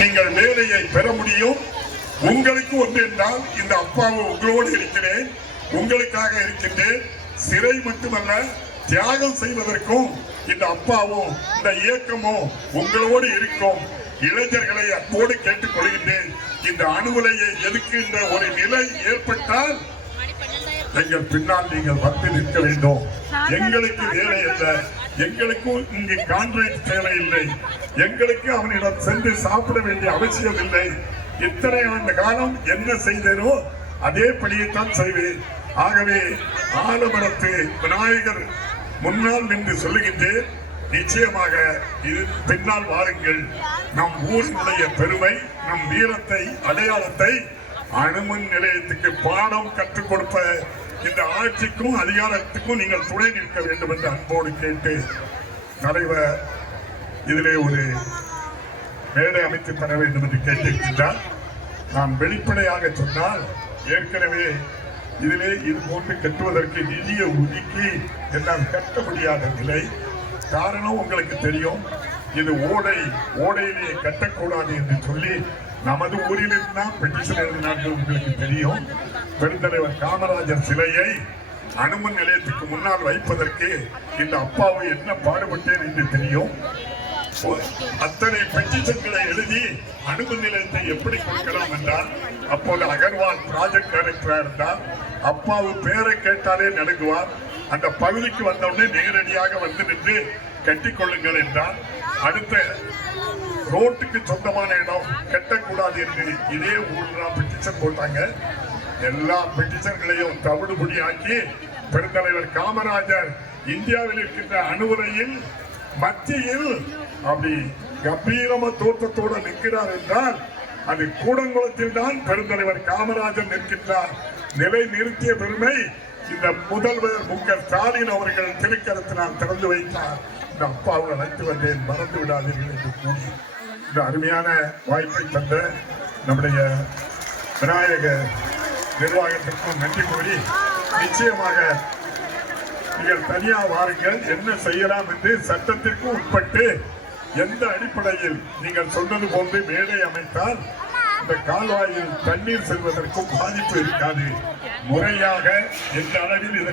நீங்கள் வேலையை பெற முடியும். உங்களுக்கு ஒன்று என்றால் இந்த அப்பாவை உங்களோடு இருக்கிறேன், உங்களுக்காக இருக்கின்றேன். சிறை மட்டுமல்ல, தியாகம் செய்வதற்கும் இந்த அப்பாவும் இந்த இயக்கமும் உங்களோடு இருக்கும். இளைஞர்களை அப்போடு கேட்டுக் கொள்கின்றேன். இந்த அணு உலையை எதிர்க்கின்ற ஒரு நிலை ஏற்பட்டால் எங்கள் பின்னால் நீங்கள் வந்து நிற்க வேண்டும். எங்களுக்கு வேலை அல்ல, எங்களுக்கும் இங்கு கான்ட்ராக்ட் தேவையில்லை, எங்களுக்கு அவனிடம் சென்று சாப்பிட வேண்டிய அவசியம் இல்லை. இத்தனை ஆண்டு காலம் என்ன செய்தேனோ அதே பணியைத்தான் செய்வேன். ஆகவே ஆலமரத்து விநாயகர் முன்னால் நின்று சொல்லுகின்றேன், நிச்சயமாக இது பின்னால் வாருங்கள். நம் ஊரினுடைய பெருமை, நம் வீரத்தை, அடையாளத்தை அணுமின் நிலையத்துக்கு பாடம் கற்றுக் கொடுப்ப இந்த ஆட்சிக்கும் அதிகாரத்துக்கும் நீங்கள் துணை நிற்க வேண்டும் என்று அன்போடு கேட்டு, தலைவர் இதிலே ஒரு மேடை அமைத்து தர வேண்டும் என்று கேட்டிருக்கின்றார். நான் வெளிப்படையாக சொன்னால், ஏற்கனவே இதிலே இது போன்று கட்டுவதற்கு நிதியை ஒதுக்கி என்னால் கட்ட முடியாத நிலை. காரணம் உங்களுக்கு தெரியும், இது ஓடையிலேயே கட்டக்கூடாது என்று சொல்லி நமது ஊரில் இருந்தால் பெட்டிஷன் எழுதினார்கள். உங்களுக்கு தெரியும், பெருந்தலைவர் காமராஜர் சிலையை அணுமின் நிலையத்துக்கு முன்னால் வைப்பதற்கு இந்த அப்பாவை என்ன பாடுபட்டேன் என்று தெரியும். அத்தனை பெட்டிஷன்களை எழுதி அணுமின் நிலையத்தை எப்படி கொடுக்கலாம் என்றால், அப்போது அகர்வால் ப்ராஜெக்ட் டைரக்டரா இருந்தார். அப்பாவு பேரை கேட்டாலே நடுங்குவார். அந்த பகுதிக்கு வந்தவுடனே நேரடியாக வந்து நின்று கட்டிக்கொள்ளுங்கள் என்றார். அடுத்த ரோட்டுக்கு சொந்தமான இடம் கட்டக்கூடாது என்று இதே ஊர்ல பெட்டிஷன் போட்டாங்க. எல்லா பெட்டிஷன்களையும் தவிடுபடியாக்கி பெருந்தலைவர் காமராஜர் இந்தியாவில் இருக்கின்ற அணு உலையில் மத்தியில் அப்படி கம்பீரம தோற்றத்தோடு நிற்கிறார் என்றால் அது கூடங்குளத்தில் தான் பெருந்தலைவர் காமராஜர் நிற்கின்றார். நிலை நிறுத்திய பெருமை இந்த முதல்வர் மு.க.ஸ்டாலின் அவர்கள் திருக்கரத்தினால் திறந்து வைத்தார். இந்த அப்பாவை அழைத்து வந்தேன், மறந்து விடாதீர்கள் என்று கூறி இந்த அருமையான வாய்ப்பை தந்த நம்முடைய விநாயக நிர்வாகத்திற்கும் நன்றி கூறி, நிச்சயமாக நீங்கள் தனியாக வாருங்கள், என்ன செய்யலாம் என்று சட்டத்திற்கு உட்பட்டு எந்த அடிப்படையில் நீங்கள் சொன்னது போன்று மேடை அமைத்தால் இந்த கால்வாயில் தண்ணீர் செல்வதற்கும் பாதிப்பு இருக்காது. முறையாக எந்த அளவில்